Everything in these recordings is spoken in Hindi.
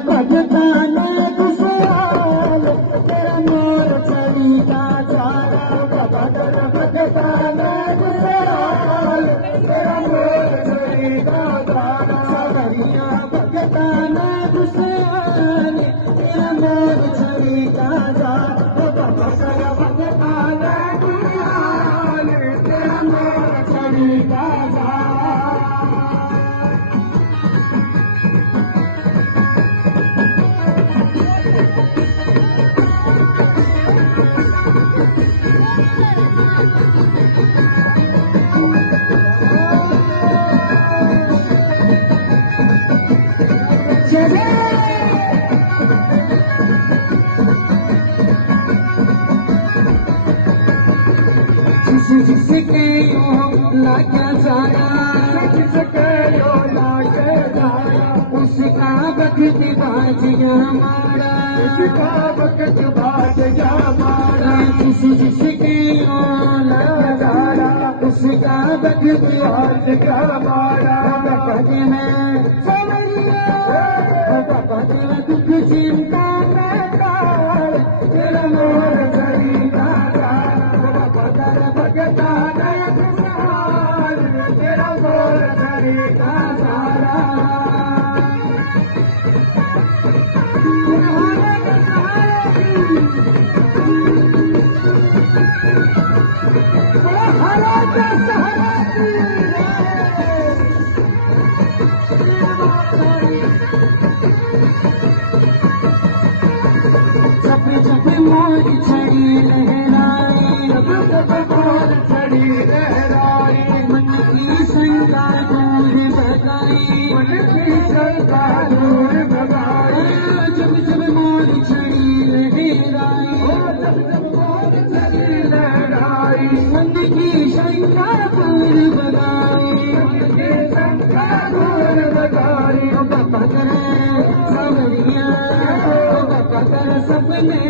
भगतान खुशहाल तेरा मोर चली का जारा बदर भगतान खुशहाल तेरा मोर चली का जारा सवरिया भगतान खुशहाल तेरा मोर चली का जारा बदर भगतान खुशहाल तेरा मोर चली का जारा जिसके लाया जाया जिसके लाया जाया उसका वक्त बाजिया मारा उसका वक्त बाजिया मारा जिसके लाया जाया उसका वक्त बाजिया मारा पद में सवरिया पद में दुख चिंता तेरा मोर चली का भगतान खुशहाल तेरा मोर चली का जारा जब जब मोर चढ़ी लहराई मोर चढ़ी लहराई मन की शंका दूर भगाई मन की शंका दूर भगाई जब जब मोर चढ़ी लहराई जब जब मोर चढ़ी लहराई मन की शंका दूर भगाई मन की शंका दूर भगाई बाबा करे सवरिया बाबा करे सपने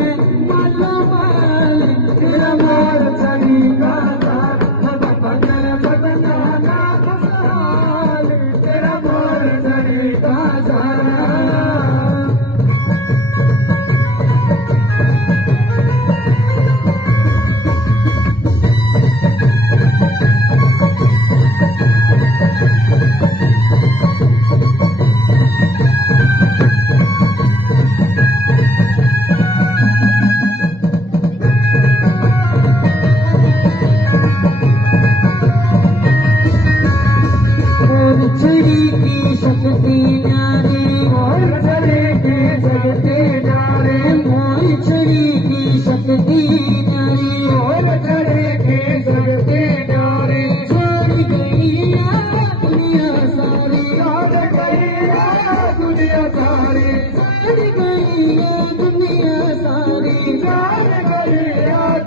मालो माल तेरा मोर चली का बाबा करे भगतान खुशहाल तेरा मोर चली का जारा चढ़ी की शक्ति नारे मोर चढ़ी की शक्ति नारे मोर चढ़ी की शक्ति नारे मोर चढ़ी की शक्ति नारे छोड़ गई दुनिया सारी छोड़ गई दुनिया सारी छोड़ गई दुनिया सारी छोड़ गई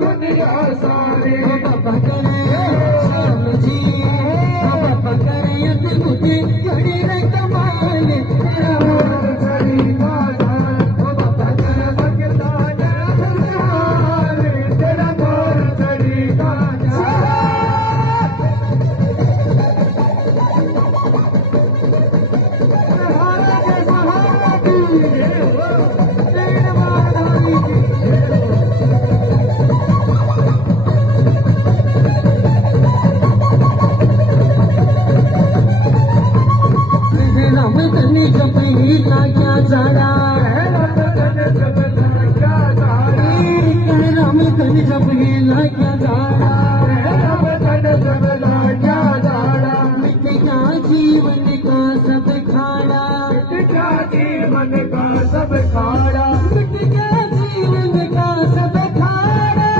दुनिया सारी बाबा करे श्याम जी बाबा करे मुझे खड़ी न कमाल तेरा मोर चली का जारा बाबा करे भगतान खुशहाल तेरा मोर चली का जारा जब ही क्या जारा राम धन जब ही क्या जारा मिट गया जीवन का सब खाड़ा मिट गया जीवन का सब खाड़ा मिट गया जीवन का सब खाड़ा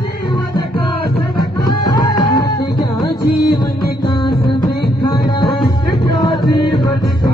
जीवन का सब खाड़ा मिट गया जीवन का सब खाड़ा मिट गया जीवन का